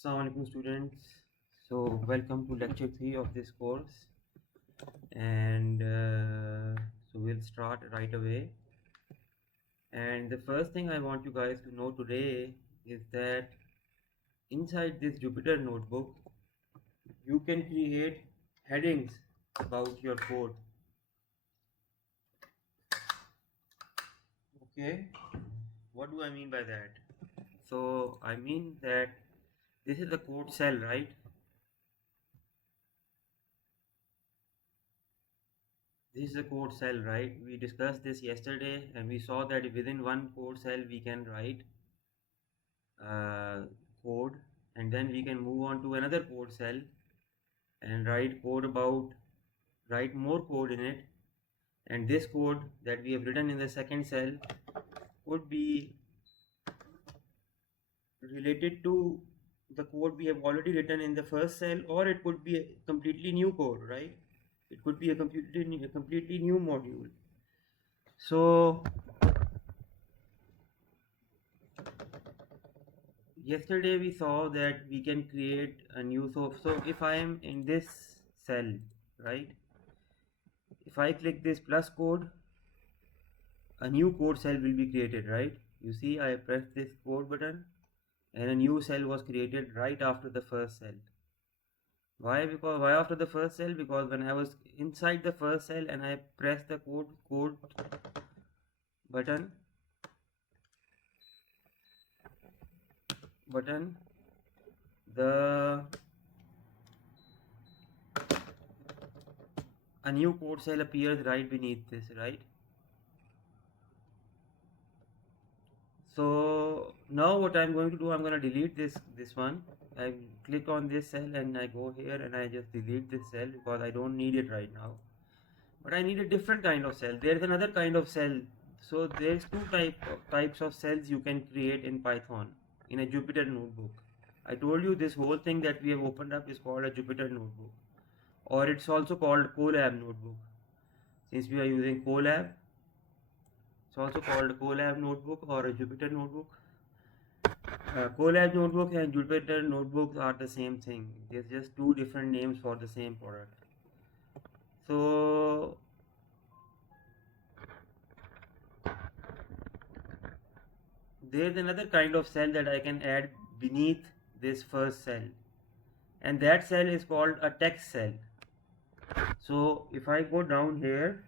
Assalamu alaikum students. So welcome to lecture 3 of this course, and so we'll start right away. And the first thing I want you guys to know today is that inside this Jupyter notebook you can create headings about your code. Okay, what do I mean by that? So I mean that this is the code cell, right? This is a code cell, right? We discussed this yesterday and we saw that within one code cell we can write code, and then we can move on to another code cell and write more code in it, and this code that we have written in the second cell could be related to the code we have already written in the first cell, or it could be a completely new code, right? It could be a completely new module. So yesterday we saw that we can create a new, so if I am in this cell, right, if I click this plus code, a new code cell will be created, right? You see, I pressed this code button and a new cell was created right after the first cell. Why? Because why after the first cell? Because when I was inside the first cell and I pressed the code button, the a new code cell appears right beneath this, right? So now what I'm going to do, I'm going to delete this one. I click on this cell and I go here and I just delete this cell because I don't need it right now. But I need a different kind of cell. There's another kind of cell. So there's two types of cells you can create in Python in a Jupyter notebook. I told you this whole thing that we have opened up is called a Jupyter notebook, or it's also called Colab notebook. Since we are using Colab, it's also called Colab notebook or a Jupyter notebook. Colab notebook and Jupyter notebooks are the same thing. There's just two different names for the same product. So there's another kind of cell that I can add beneath this first cell, and that cell is called a text cell. So if I go down here,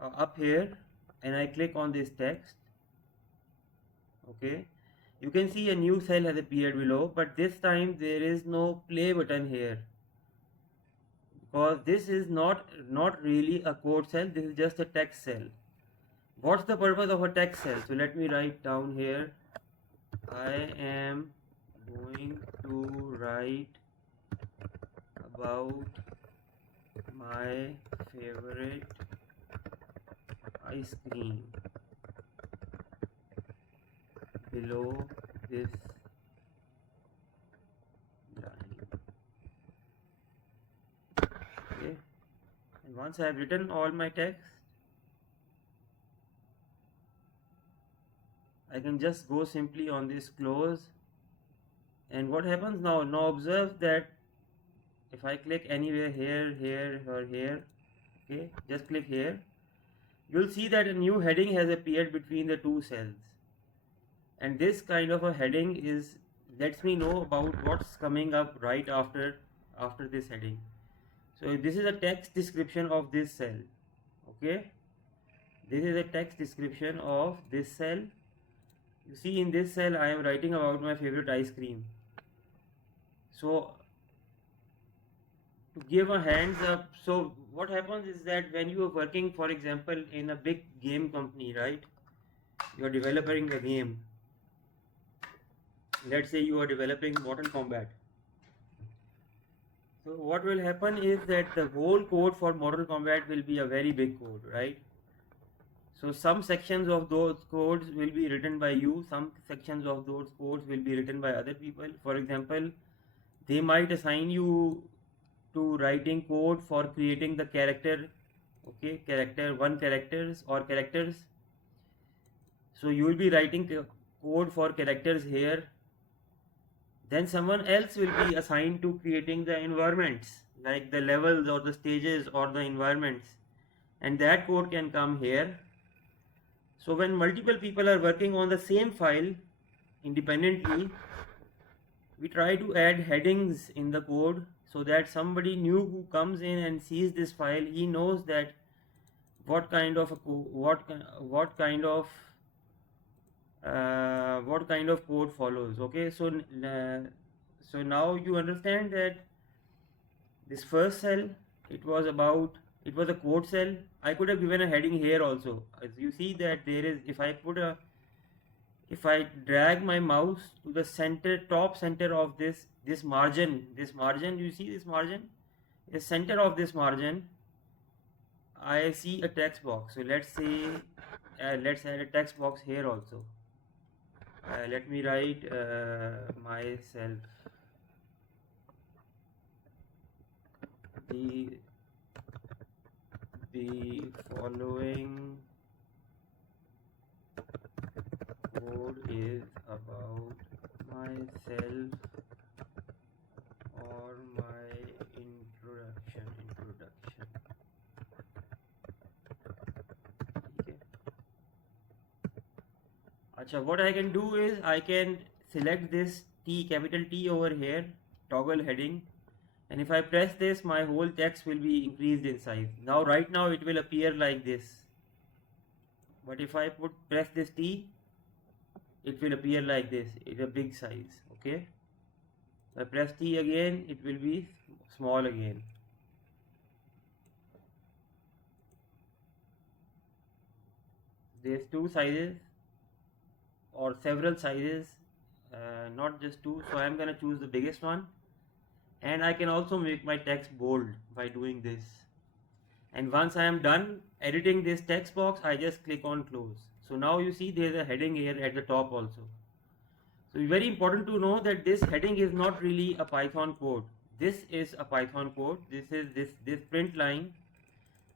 up here, and I click on this text, okay, you can see a new cell has appeared below, but this time there is no play button here because this is not really a code cell. This is just a text cell. What's the purpose of a text cell? So let me write down here, I am going to write about my favorite ice cream below this line. Okay, and once I have written all my text, I can just go simply on this close, and what happens now? Now observe that if I click anywhere here, here or here, okay, just click here, you'll see that a new heading has appeared between the two cells, and this kind of a heading lets me know about what's coming up right after this heading. So this is a text description of this cell, okay, this is a text description of this cell. You see, in this cell I am writing about my favorite ice cream. So to give a hands up, so what happens is that when you are working, for example, in a big game company, right, you are developing a game. Let's say you are developing Mortal Kombat. So what will happen is that the whole code for Mortal Kombat will be a very big code, right? So some sections of those codes will be written by you, some sections of those codes will be written by other people. For example, they might assign you to writing code for creating the character, okay, characters. So you will be writing code for characters here. then someone else will be assigned to creating the environments, like the levels or the stages or the environments, and that code can come here. So when multiple people are working on the same file independently, we try to add headings in the code so that somebody new who comes in and sees this file, he knows that what kind of what kind of code follows. Okay, so now you understand that this first cell, it was a code cell. I could have given a heading here also. As you see that there is, if I drag my mouse to the top center of this margin, you see this margin, the center of this margin, I see a text box. So let's say, let's add a text box here also. Let me write myself. The following code is about myself or my introduction. Okay. Acha, what I can do is I can select this T, capital T over here, toggle heading, and if I press this, my whole text will be increased in size. Now right now it will appear like this, but if I press this T, it will appear like this. It's a big size. Okay, if I press T again, it will be small again. There's two sizes or several sizes, not just two, so I'm gonna choose the biggest one. And I can also make my text bold by doing this. And once I am done editing this text box, I just click on close. So now you see there's a heading here at the top also. So it's very important to know that this heading is not really a Python code. This is a Python code. This print line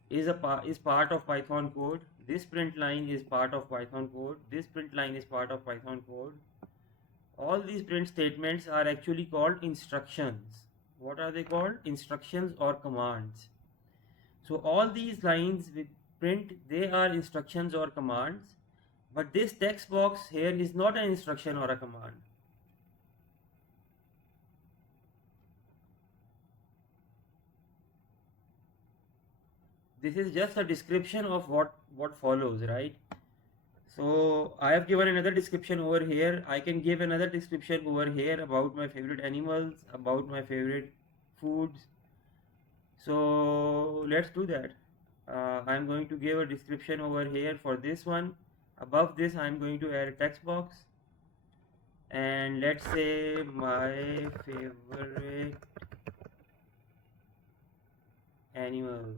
is part of Python code. This print line is part of Python code. This print line is part of Python code. All these print statements are actually called instructions. What are they called? Instructions or commands. So all these lines with print, they are instructions or commands, but this text box here is not an instruction or a command. This is just a description of what follows, right? So I have given another description over here. I can give another description over here about my favorite animals, about my favorite foods. So let's do that. I'm going to give a description over here for this one. Above this, I'm going to add a text box, and let's say my favorite animals.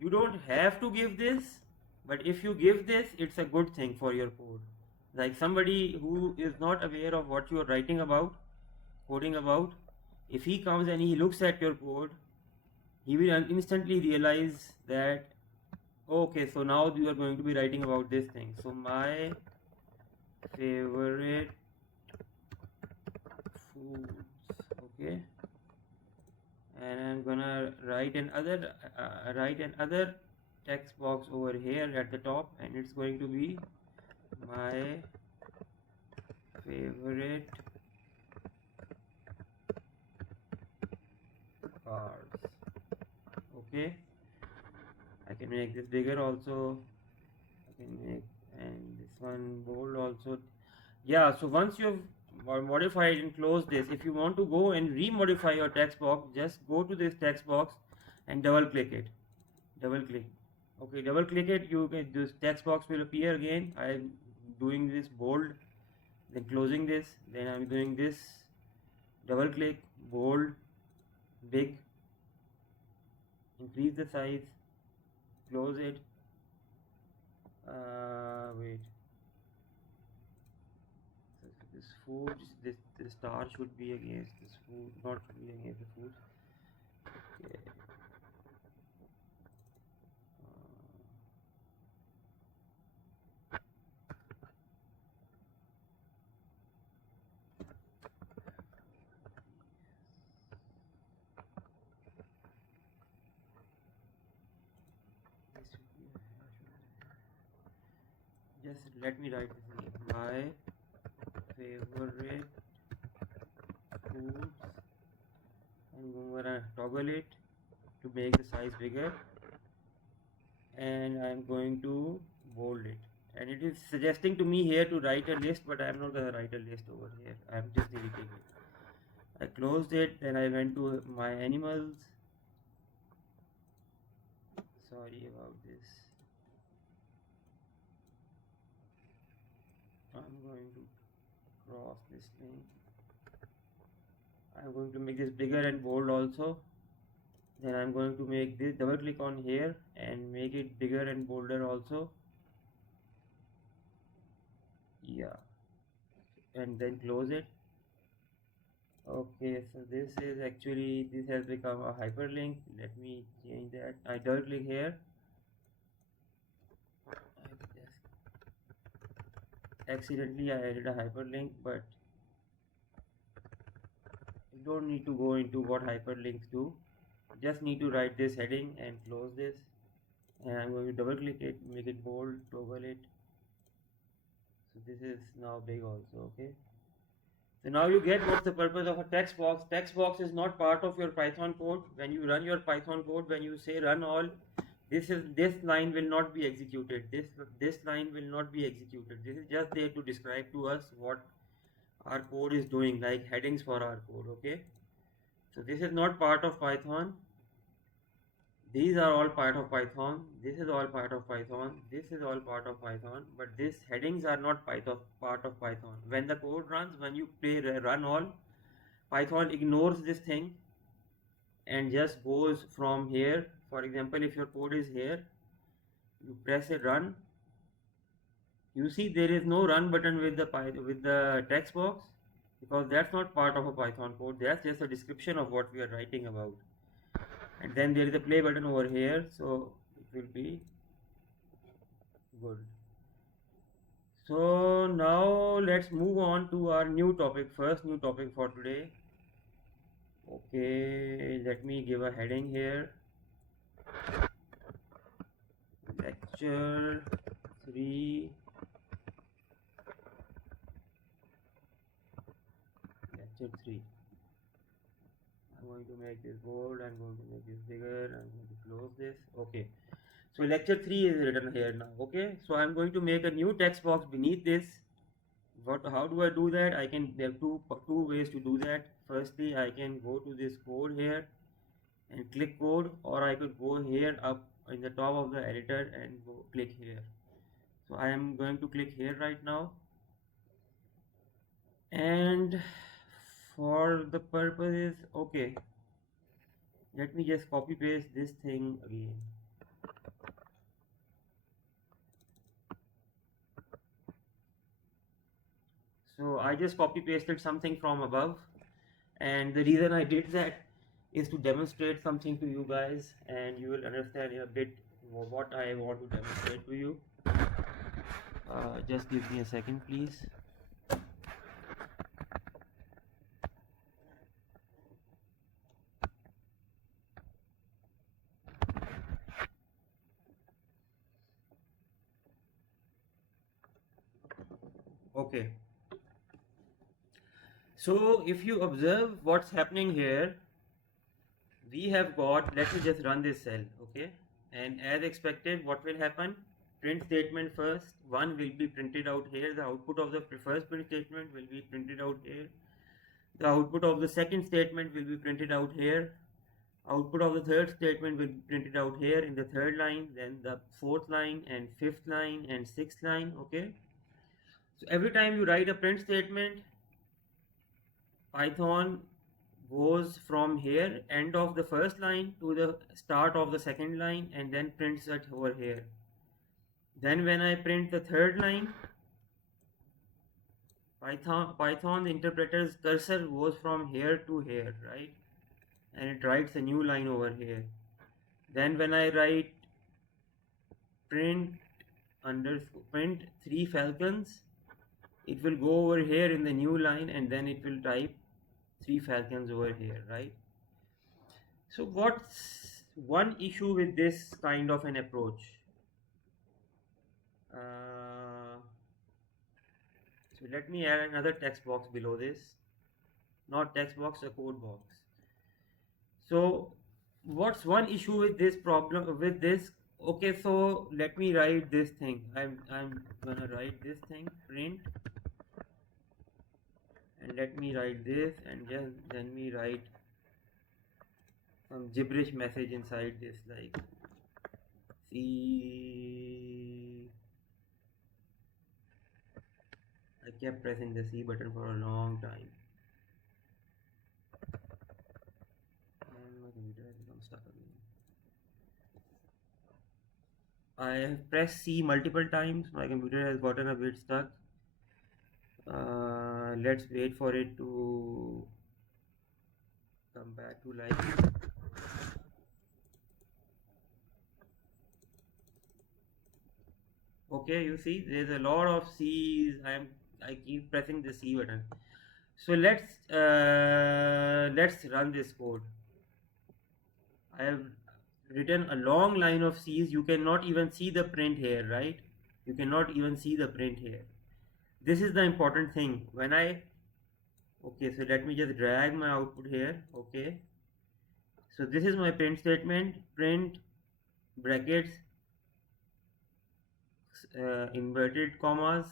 You don't have to give this, but if you give this, it's a good thing for your code. Like somebody who is not aware of what you are writing about, coding about, if he comes and he looks at your code, he will instantly realize that, okay, so now you are going to be writing about this thing. So my favorite foods, okay, and I'm gonna write another text box over here at the top, and it's going to be my favorite cars. Okay, I can make this bigger also. I can make, and this one bold also. Yeah, so once you have modified and close this, if you want to go and remodify your text box, just go to this text box and double click it. Okay, double click it, this text box will appear again. I'm doing this bold, then closing this, then I'm doing this, double click, bold, big, increase the size, close it. Wait, so this food, this star should be against this food, not be against the food. Okay. just let me write this again. My favorite foods. I'm gonna toggle it to make the size bigger, and I'm going to bold it. And it is suggesting to me here to write a list, but I'm not gonna write a list over here. I'm just deleting it. I closed it, then I went to my animals. Sorry about this. I'm going to cross this thing. I'm going to make this bigger and bold also. Then I'm going to make this, double click on here and make it bigger and bolder also. Yeah, and then close it. Okay, so this is actually, this has become a hyperlink. Let me change that. I double click here. Accidentally I added a hyperlink, but you don't need to go into what hyperlinks do. Just need to write this heading and close this. And I'm going to double click it, make it bold, toggle it. So this is now big also, okay? So now you get what's the purpose of a text box. Text box is not part of your Python code. When you run your Python code, when you say run all, this line will not be executed. This line will not be executed. This is just there to describe to us what our code is doing, like headings for our code, okay? So this is not part of Python. These are all part of Python. This is all part of Python. This is all part of Python. But these headings are not part of Python. When the code runs, when you play run all, Python ignores this thing and just goes from here. For example, if your code is here, you press a run. You see there is no run button with the text box, because that's not part of a Python code. That's just a description of what we are writing about. And then there is a play button over here, so it will be good. So now let's move on to our new topic. First new topic for today. Okay, let me give a heading here. Lecture 3. Lecture 3. I'm going to make this bold, I'm going to make this bigger, I'm going to close this. Okay, so lecture 3 is written here now. Okay, so I'm going to make a new text box beneath this. How do I do that? There are two ways to do that. Firstly, I can go to this code here and click code, or I could go here up in the top of the editor and click here. So I am going to click here right now, and for the purposes, okay, let me just copy paste this thing again. So I just copy pasted something from above, and the reason I did that is to demonstrate something to you guys, and you will understand a bit what I want to demonstrate to you. Just give me a second, please. Okay, so if you observe what's happening here, we have got, let me just run this cell, okay, and as expected, what will happen? Print statement first, 1 will be printed out here. The output of the first print statement will be printed out here. The output of the second statement will be printed out here. Output of the third statement will be printed out here in the third line, then the fourth line and fifth line and sixth line, okay. So every time you write a print statement, Python goes from here, end of the first line, to the start of the second line, and then prints it over here. Then when I print the third line, Python interpreter's cursor goes from here to here, right? And it writes a new line over here. Then when I write print 3 falcons, it will go over here in the new line, and then it will type 3 falcons over here, right? So what's one issue with this kind of an approach? So let me add another text box below this, not text box, a code box. So what's one issue with this problem, with this? Okay, so let me write this thing. I'm gonna write this thing, print, and let me write this, and just then me write some gibberish message inside this, like C. I kept pressing the C button for a long time, and my computer has become stuck again. I have pressed C multiple times. My computer has gotten a bit stuck. Let's wait for it to come back to life. Okay, you see there's a lot of C's. I keep pressing the C button. So let's run this code. I have written a long line of C's. You cannot even see the print here, right? You cannot even see the print here. This is the important thing. Okay, so let me just drag my output here. Okay, so this is my print statement, print brackets, inverted commas,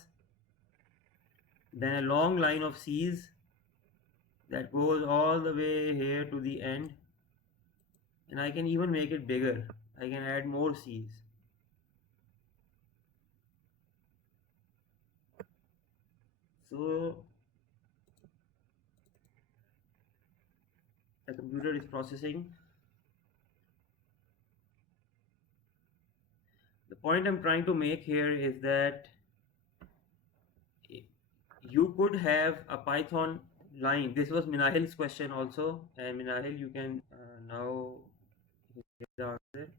then a long line of C's that goes all the way here to the end, and I can even make it bigger. I can add more C's. So the computer is processing. The point I'm trying to make here is that you could have a Python line. This was Minahil's question also, and Minahil, you can now get the answer.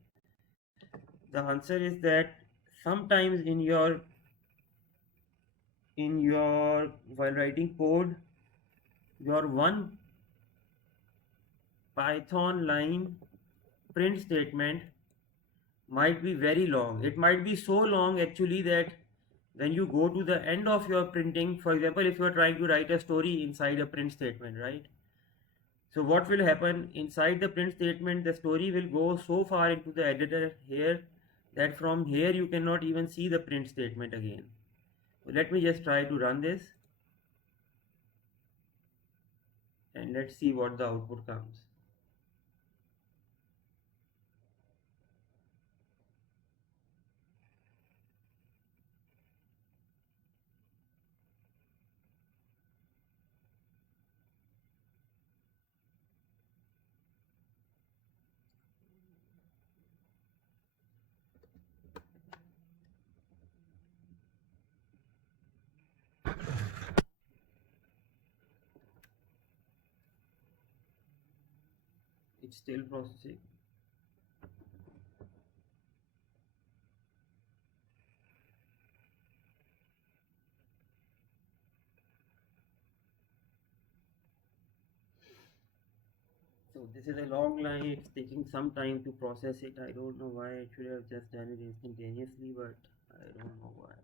The answer is that sometimes in your while writing code, your one Python line print statement might be very long. It might be so long actually that when you go to the end of your printing, for example, if you are trying to write a story inside a print statement, right? So what will happen inside the print statement, the story will go so far into the editor here that from here you cannot even see the print statement again. So let me just try to run this, and let's see what the output comes. It's still processing. So this is a long line, it's taking some time to process it. I don't know why. I should have just done it instantaneously, but I don't know why.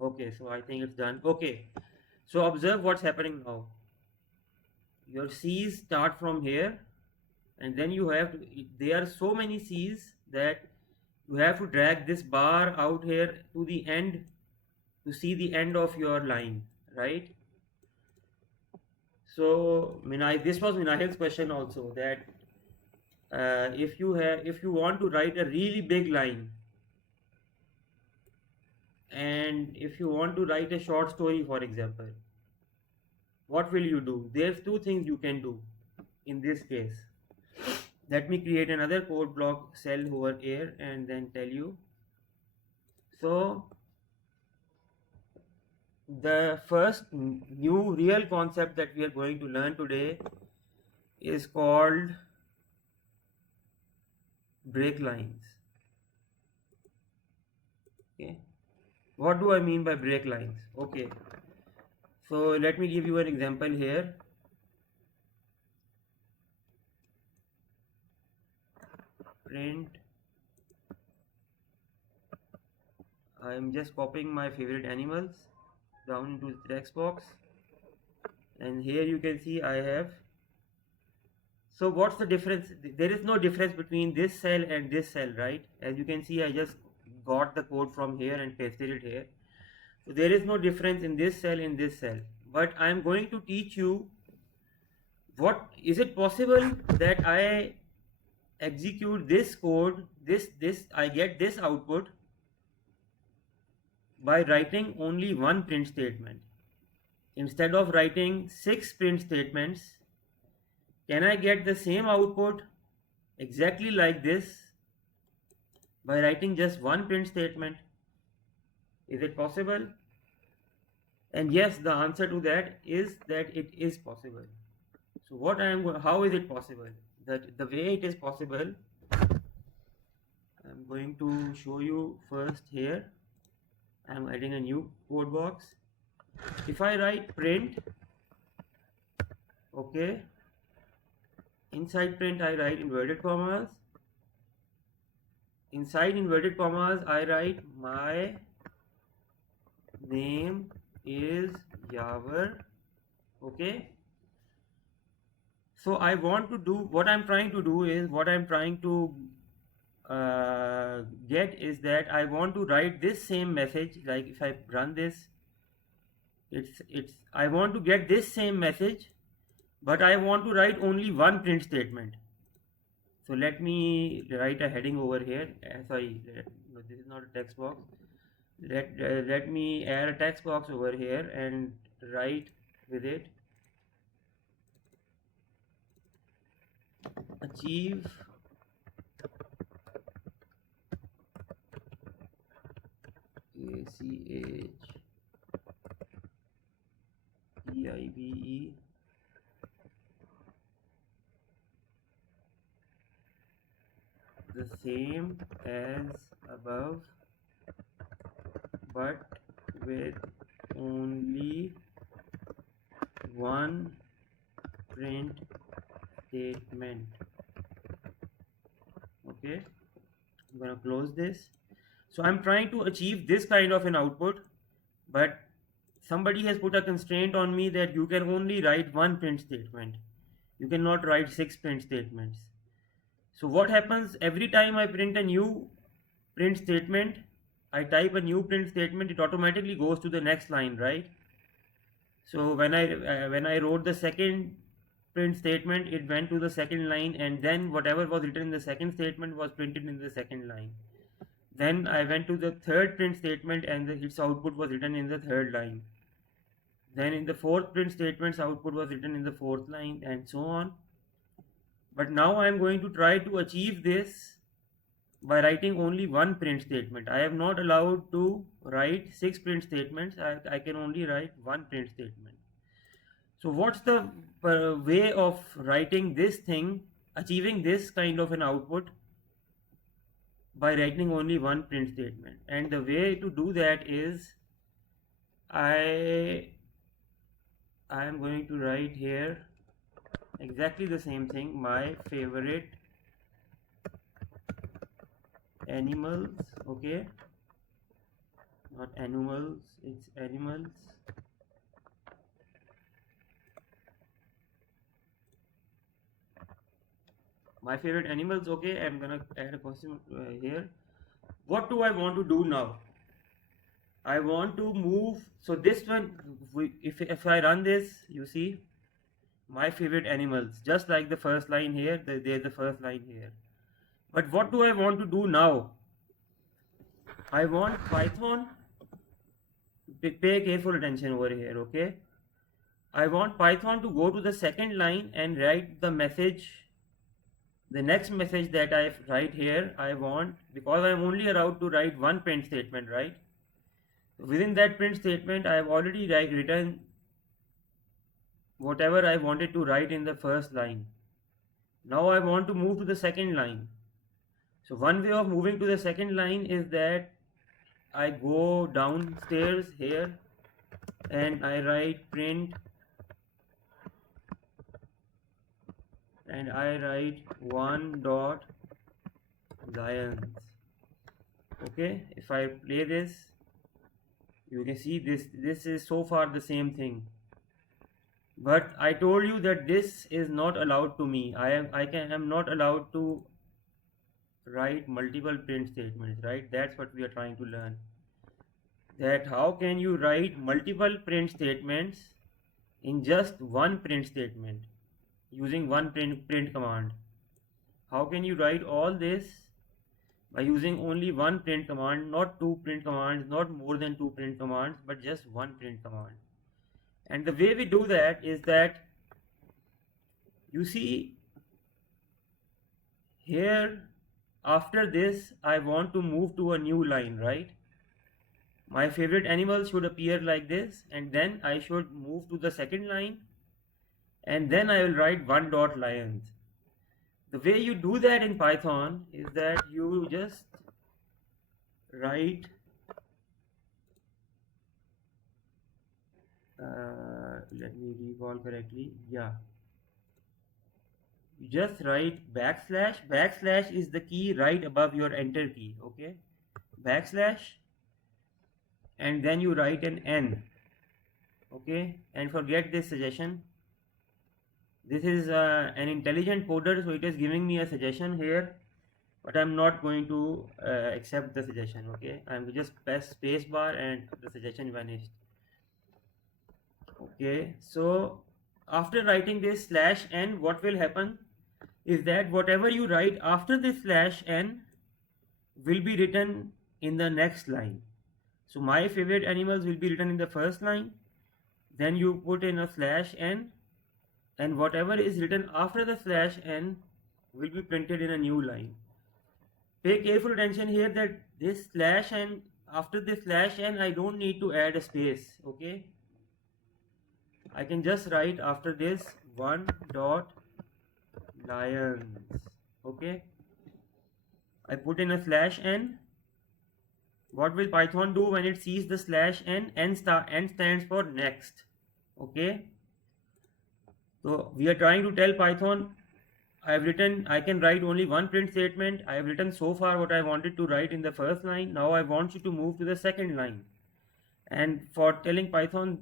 Okay, so I think it's done. Okay, so observe what's happening now. Your C's start from here, and then you have to, there are so many C's that you have to drag this bar out here to the end to see the end of your line, right? So this was Minahil's question also, that if you want to write a really big line, and if you want to write a short story, for example, what will you do? There's two things you can do in this case. Let me create another code block cell over here and then tell you. So the first new real concept that we are going to learn today is called break lines. Okay, what do I mean by break lines? Okay, so let me give you an example here. Print I am just copying my favorite animals down into the text box, and here you can see I have. So what's the difference? There is no difference between this cell and this cell, right? As you can see, I just got the code from here and pasted it here. So there is no difference in this cell in this cell. But I am going to teach you, what is it possible that I execute this code, I get this output by writing only one print statement. Instead of writing 6 print statements, can I get the same output exactly like this by writing just one print statement? Is it possible? And yes, the answer to that is that it is possible. So what how is it possible? That the way it is possible, I'm going to show you first here. I'm adding a new code box. If I write print, okay, inside print I write inverted commas. Inside inverted commas I write my name is Yavar, okay. So I want to do, what I'm trying to do is, what I'm trying to get is that I want to write this same message. Like if I run this, I want to get this same message, but I want to write only one print statement. So let me write a heading over here. Sorry, no, this is not a text box. Let me add a text box over here and write with it, achieve ACHEIVE the same as above, but with only one print statement. Okay, I'm gonna close this. So I'm trying to achieve this kind of an output, but somebody has put a constraint on me that you can only write one print statement. You cannot write 6 print statements. So what happens every time I print a new print statement, I type a new print statement, it automatically goes to the next line, right? So when I wrote the second print statement, it went to the second line, and then whatever was written in the second statement was printed in the second line. Then I went to the third print statement, and its output was written in the third line. Then in the fourth print statement's output was written in the fourth line, and so on. But now I am going to try to achieve this by writing only one print statement. I am not allowed to write 6 print statements. I can only write one print statement. So what's the way of writing this thing, achieving this kind of an output by writing only one print statement? And the way to do that is, I am going to write here exactly the same thing, my favorite animals, okay, not animals, it's animals. My favorite animals, okay. I'm gonna add a question here. What do I want to do now? I want to move, so this one, if I run this, you see my favorite animals, just like the first line here, there's the first line here. But what do I want to do now? I want Python, pay careful attention over here, okay. I want Python to go to the second line and write the message, the next message that I write here. I want, because I am only allowed to write one print statement, right? Within that print statement, I have already written whatever I wanted to write in the first line. Now I want to move to the second line. So one way of moving to the second line is that I go downstairs here and I write print, and I write one dot lions. Okay, if I play this, you can see this is so far the same thing. But I told you that this is not allowed to me. I'm not allowed to write multiple print statements, right? That's what we are trying to learn. That how can you write multiple print statements in just one print statement using one print command? How can you write all this by using only one print command, not two print commands, not more than two print commands, but just one print command? And the way we do that is that, you see here, after this I want to move to a new line, right? My favorite animal should appear like this, and then I should move to the second line, and then I will write one dot lions. The way you do that in Python is that you just write let me recall correctly. Yeah, you just write backslash. Backslash is the key right above your enter key. Okay, backslash, and then you write an n. Okay, and forget this suggestion. This is an intelligent coder, so it is giving me a suggestion here, but I'm not going to accept the suggestion. Okay, I'm just press spacebar and the suggestion vanished. Okay, so after writing this slash n, what will happen is that whatever you write after this slash n will be written in the next line. So my favorite animals will be written in the first line, then you put in a slash n, and whatever is written after the slash n will be printed in a new line. Pay careful attention here that this slash n, after this slash n, I don't need to add a space. Okay, I can just write after this one dot lions. Okay, I put in a slash n. What will Python do when it sees the slash n? N stands for next. Okay, so we are trying to tell Python, I can write only one print statement. I have written so far what I wanted to write in the first line. Now I want you to move to the second line. And for telling Python,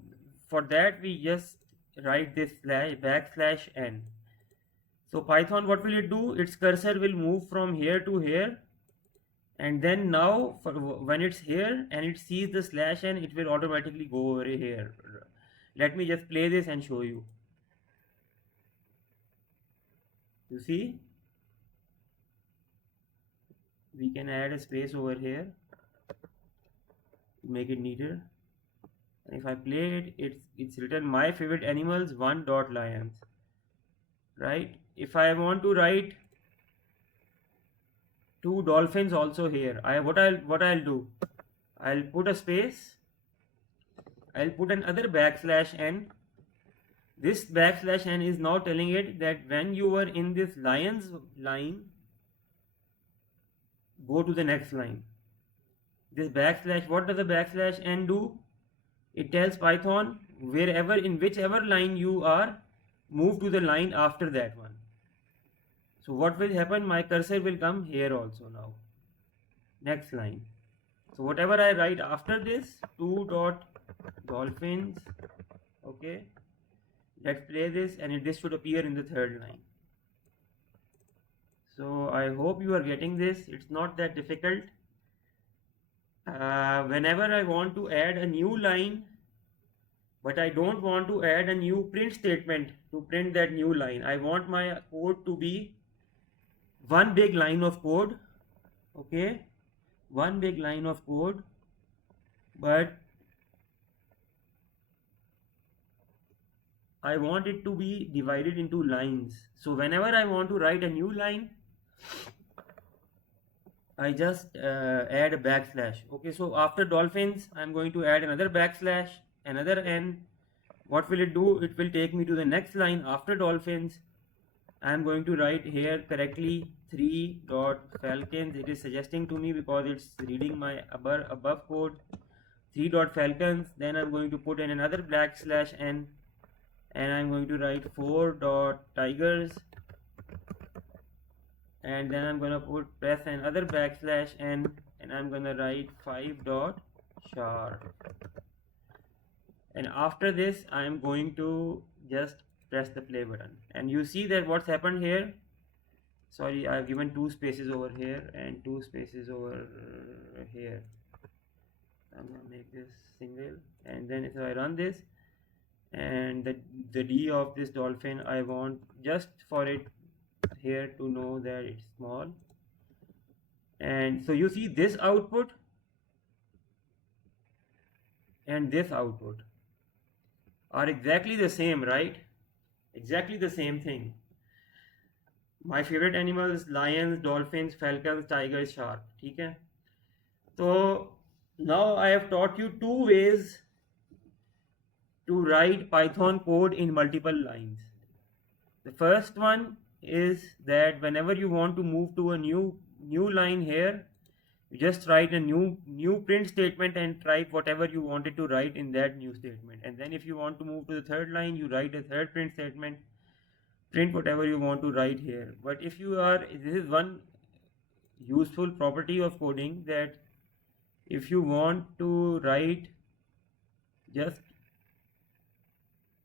for that we just write this backslash n. So Python, what will it do? Its cursor will move from here to here. And then now when it's here and it sees the slash n, it will automatically go over here. Let me just play this and show you. You see, we can add a space over here to make it neater. And if I play it, it's written my favorite animals one dot lions. Right? If I want to write two dolphins also here, what I'll do, I'll put a space, I'll put another backslash n. This backslash n is now telling it that when you were in this lions line, go to the next line. This backslash, what does the backslash n do? It tells Python in whichever line you are, move to the line after that one. So what will happen? My cursor will come here also now. Next line. So whatever I write after this, two dot dolphins. Okay. Let's play this, and this should appear in the third line. So I hope you are getting this. It's not that difficult. Whenever I want to add a new line, but I don't want to add a new print statement to print that new line, I want my code to be one big line of code. Okay, one big line of code, but I want it to be divided into lines. So whenever I want to write a new line, I just add a backslash. Okay, so after dolphins, I'm going to add another backslash, another n. What will it do? It will take me to the next line after dolphins. I'm going to write here correctly 3 dot falcons. It is suggesting to me because it's reading my above code. 3 dot falcons. Then I'm going to put in another backslash n, and I'm going to write 4 dot tigers, and then I'm going to press another backslash n, and I'm gonna write 5 dot sharp, and after this I'm going to just press the play button, and you see that what's happened here. Sorry, I've given 2 spaces over here and 2 spaces over here. I'm gonna make this single, and then if I run this, and the D of this dolphin, I want just for it here to know that it's small. And so you see this output and this output are exactly the same, right? Exactly the same thing. My favorite animals: lions, dolphins, falcons, tigers, shark. Okay? So now I have taught you 2 ways to write Python code in multiple lines. The first one is that whenever you want to move to a new line here, you just write a new print statement and type whatever you wanted to write in that new statement. And then if you want to move to the third line, you write a third print statement, print whatever you want to write here. But if you are, this is one useful property of coding, that if you want to write just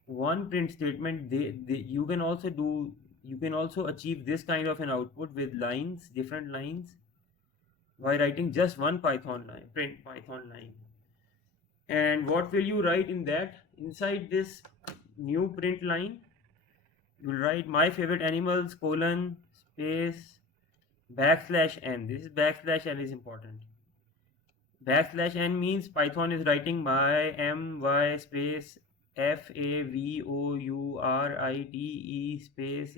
one print statement, you can also achieve this kind of an output with lines, different lines, by writing just one Python line, print Python line. And what will you write in that? Inside this new print line, you'll write my favorite animals, colon, space, backslash n. This is backslash n is important. Backslash n means Python is writing my space FAVOURITE space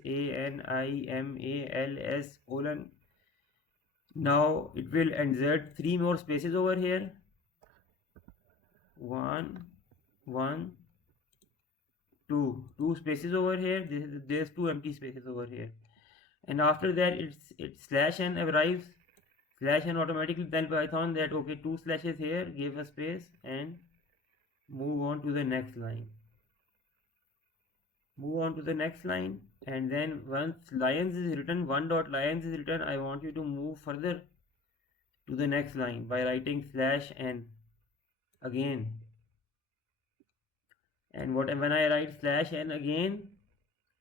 ANIMALS colon. Now it will insert 3 more spaces over here. 1, 1, 2. 2 spaces over here. There's 2 empty spaces over here. And after that, it's slash n arrives. Slash n automatically tell Python that okay, 2 slashes here, give a space, and move on to the next line. Move on to the next line, and then once lions is written, 1 dot lions is written, I want you to move further to the next line by writing slash n again. And when I write slash n again,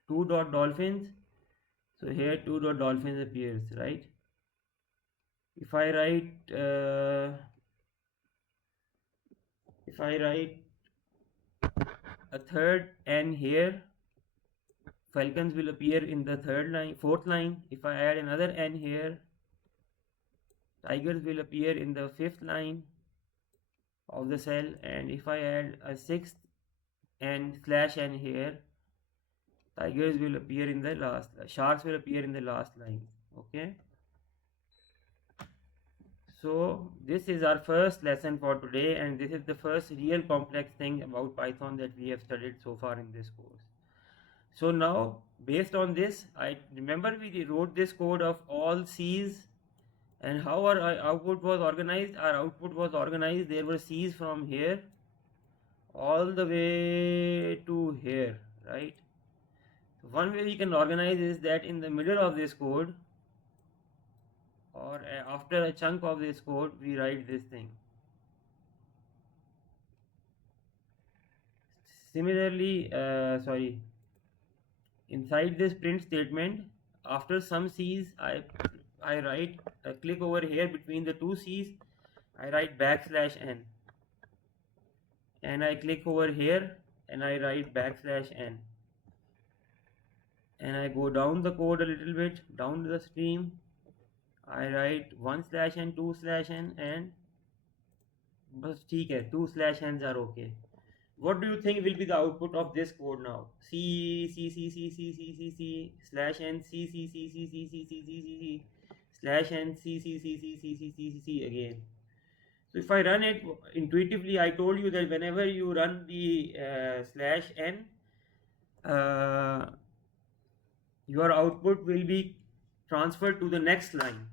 2 dot dolphins, so here 2 dot dolphins appears, right? If I write a third n here, falcons will appear in the fourth line. If I add another n here, tigers will appear in the 5th line of the cell. And if I add a 6th n slash n here, tigers will appear in the last, sharks will appear in the last line. Okay, so this is our first lesson for today, and this is the first real complex thing about Python that we have studied so far in this course. So now, based on this, I remember we wrote this code of all C's, and how our output was organized. Our output was organized, there were C's from here all the way to here, right? So one way we can organize is that in the middle of this code, or after a chunk of this code, we write this thing. Similarly, inside this print statement, after some C's, I write a click over here between the 2 C's, I write backslash n, and I click over here and I write backslash n, and I go down the code a little bit, down the stream, I write 1 slash n, 2 slash n, and bas theek hai, 2 slash n's are okay. What do you think will be the output of this code now? C slash n C slash n C again. So if I run it intuitively, I told you that whenever you run the slash n, your output will be transferred to the next line.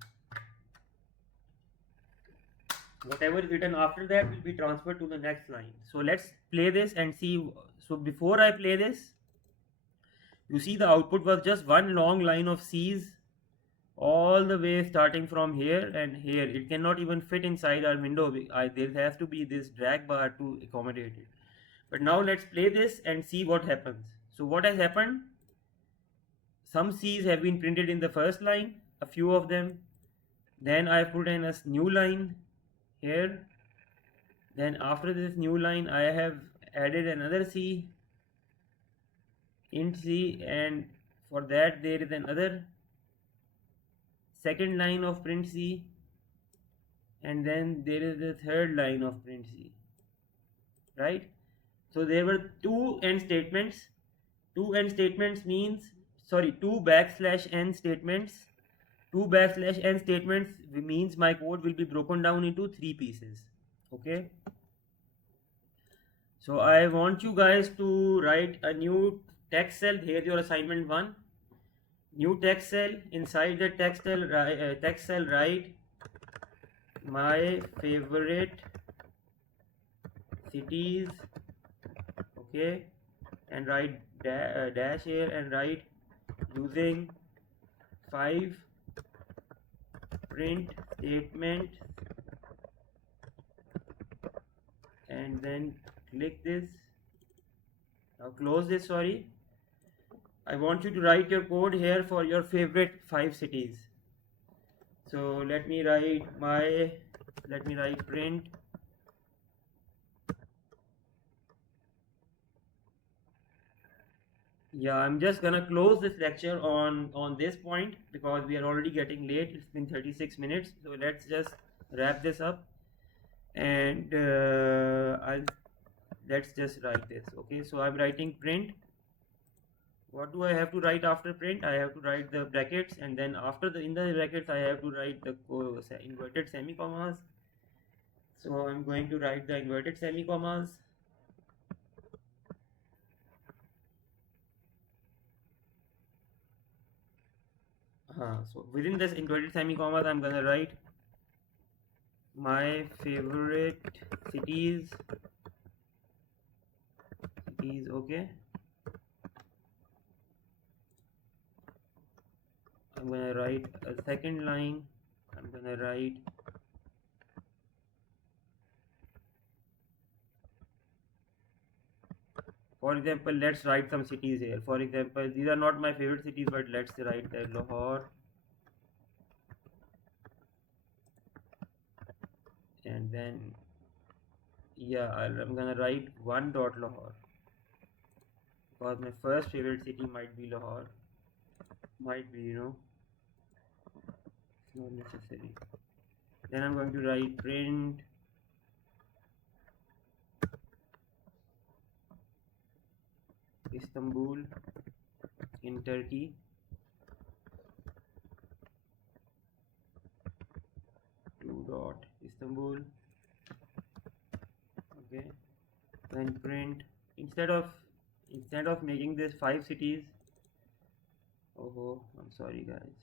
Whatever is written after that will be transferred to the next line. So let's play this and see. So before I play this, you see the output was just one long line of C's all the way starting from here and here. It cannot even fit inside our window. There has to be this drag bar to accommodate it. But now let's play this and see what happens. So what has happened, some C's have been printed in the first line, a few of them. Then I put in a new line here. Then after this new line I have added another C, int C, and for that there is another second line of print C, and then there is the third line of print C, right? So there were two end statements. Two end statements means, sorry, two \n statements. Two \n statements means my code will be broken down into 3 pieces. Okay, so I want you guys to write a new text cell. Here's your assignment 1. New text cell. Inside the text cell write my favorite cities. Okay, and write dash here and write using 5 print statement, and then click this. Now close this. Sorry, I want you to write your code here for your favorite 5 cities. So let me write print I'm just gonna close this lecture on this point because we are already getting late. It's been 36 minutes, so let's just wrap this up, and let's just write this. Okay, so I'm writing print. What do I have to write after print? I have to write the brackets, and then after in the brackets I have to write the inverted semicolons. So I'm going to write the inverted semicolons. So within this inverted semicolons I'm gonna write my favorite cities. Okay, I'm gonna write a second line. I'm gonna write for example, let's write some cities here. For example, these are not my favorite cities, but let's write that Lahore, and then I'm gonna write Lahore because my first favorite city might be Lahore. Might be, it's not necessary. Then I'm going to write print Istanbul in Turkey. Istanbul. Okay, then print instead of making this 5 cities. I'm sorry guys.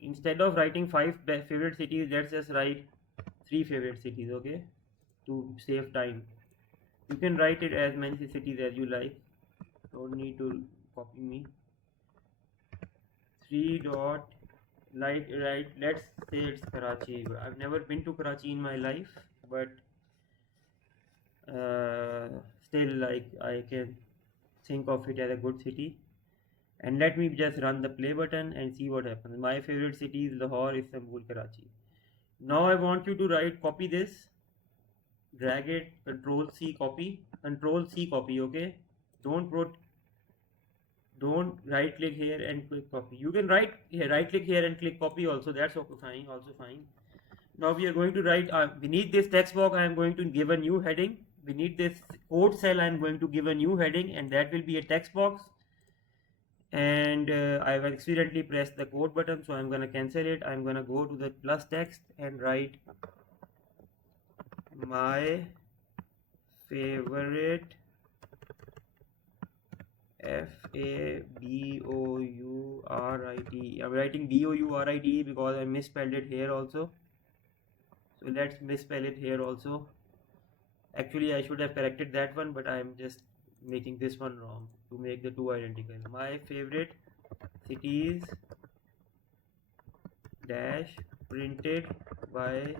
Instead of writing 5 favorite cities, let's just write 3 favorite cities. Okay, to save time. You can write it as many cities as you like. Don't need to copy me. 3 dot right. Let's say it's Karachi. I've never been to Karachi in my life, but still, like, I can think of it as a good city. And let me just run the play button and see what happens. My favorite city is Lahore, Istanbul, Karachi. Now I want you to copy this, drag it, Control C copy. Okay, don't right click here and click copy. You can right click here and click copy also. That's fine. Now we are going to write beneath this text box. I am going to give a new heading. Beneath this code cell I am going to give a new heading, and that will be a text box. And I've accidentally pressed the code button, so I'm going to cancel it. I'm going to go to the plus text and write my favorite FABOURIT. I'm writing BOURIT because I misspelled it here also. So let's misspell it here also. Actually, I should have corrected that one, but I am just making this one wrong to make the two identical. My favorite cities dash printed by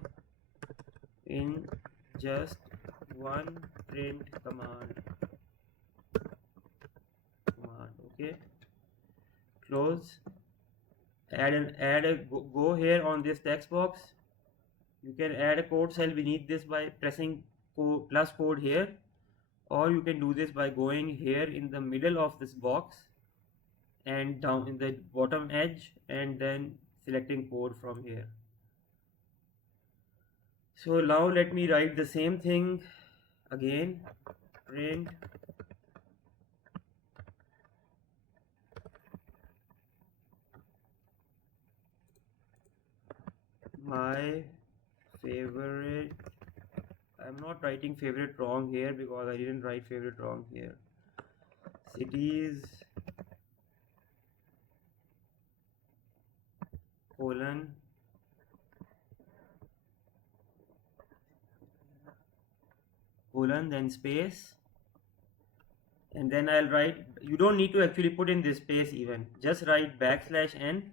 in just one print command. Okay, close. Go here on this text box. You can add a code cell beneath this by pressing plus code here, or you can do this by going here in the middle of this box and down in the bottom edge and then selecting code from here. So now let me write the same thing again. Print my favorite. I'm not writing favorite wrong here because I didn't write favorite wrong here. Cities colon then space, and then I'll write, you don't need to actually put in this space even, just write \n.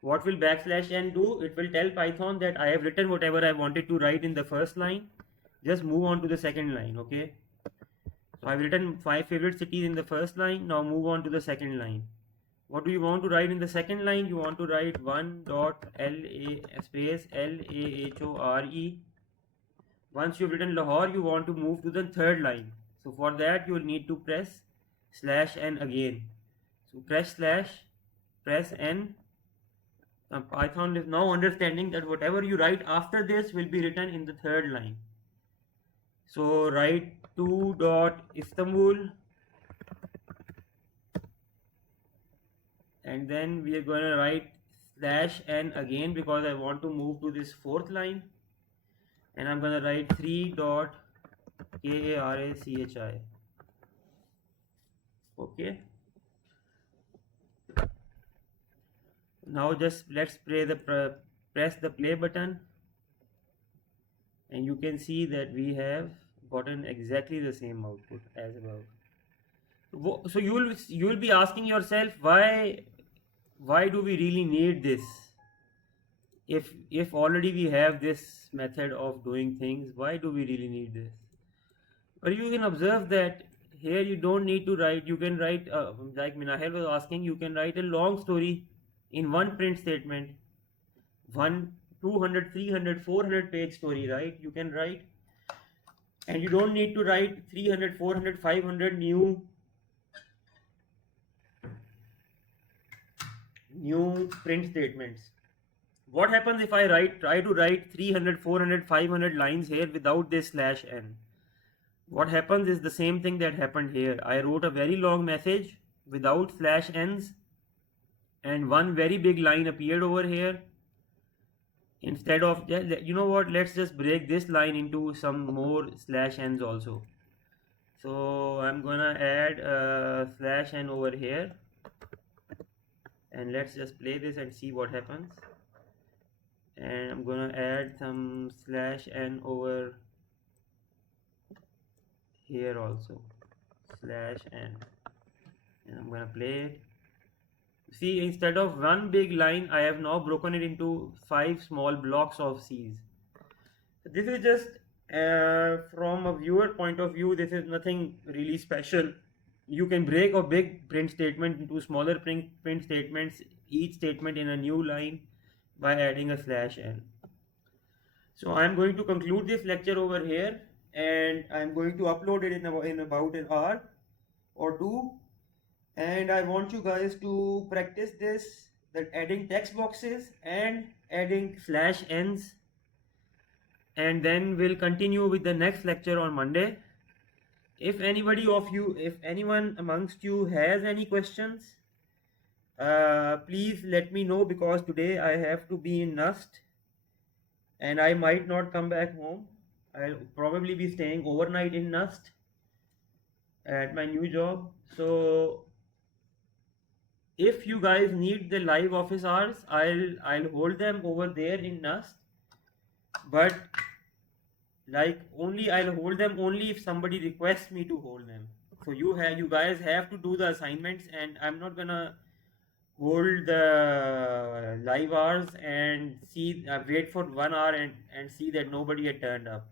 What will \n do? It will tell Python that I have written whatever I wanted to write in the first line, just move on to the second line. Okay, so I've written 5 favorite cities in the first line, now move on to the second line. What do you want to write in the second line? You want to write 1.la space LAHORE. Once you've written Lahore, you want to move to the third line. So for that you will need to press /n again. So press N. Python is now understanding that whatever you write after this will be written in the third line. So write 2.Istanbul, and then we are going to write /n again because I want to move to this fourth line, and I'm going to write 3.Karachi. Okay, now just let's press the play button, and you can see that we have gotten exactly the same output as above. So you will be asking yourself, why do we really need this? If already we have this method of doing things, why do we really need this? But you can observe that here you don't need to write. You can write, like Minahel was asking, you can write a long story in one print statement, 200, 300, 400 page story, right? You can write, and you don't need to write 300, 400, 500 new print statements. What happens if I try to write 300, 400, 500 lines here without this /n? What happens is the same thing that happened here. I wrote a very long message without /n's, and one very big line appeared over here. Instead of, you know what, let's just break this line into some more /n's also. So I'm gonna add /n over here, and let's just play this and see what happens. And I'm gonna add some /n over here also, /n, and I'm gonna play it. See, instead of one big line, I have now broken it into 5 small blocks of C's. This is just from a viewer point of view, this is nothing really special. You can break a big print statement into smaller print statements, each statement in a new line, by adding a /n. So I'm going to conclude this lecture over here, and I'm going to upload it in about an hour or two. And I want you guys to practice this, that adding text boxes and adding /n's, and then we'll continue with the next lecture on Monday. If anyone amongst you has any questions, please let me know, because today I have to be in Nust and I might not come back home. I'll probably be staying overnight in Nust at my new job. So if you guys need the live office hours, I'll hold them over there in Nust. But like only I'll hold them only if somebody requests me to hold them. So you guys have to do the assignments, and I'm not gonna hold the live hours and see wait for 1 hour and see that nobody had turned up.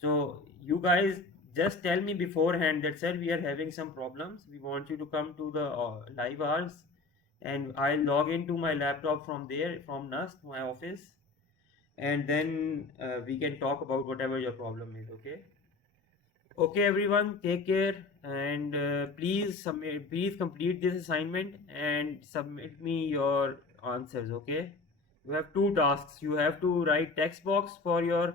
So you guys just tell me beforehand that, sir, we are having some problems, we want you to come to the live hours, and I'll log into my laptop from there, from NUST, my office, and then we can talk about whatever your problem is. Okay everyone, take care, and please complete this assignment and submit me your answers. Okay, you have 2 tasks. You have to write text box for your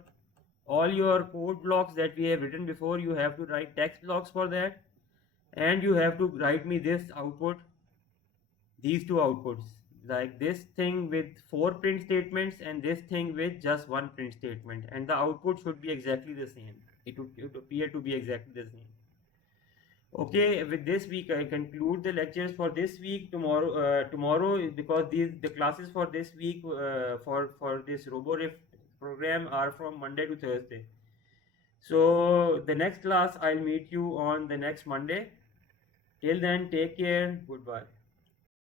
all your code blocks that we have written before. You have to write text blocks for that, and you have to write me this output, these 2 outputs, like this thing with 4 print statements and this thing with just 1 print statement, and the output should be exactly the same. It would appear to be exactly the same. Okay, with this week I conclude the lectures for this week. Tomorrow, because the classes for this week for this RoboRiff program are from Monday to Thursday. So the next class I'll meet you on the next Monday. Till then, take care. Goodbye.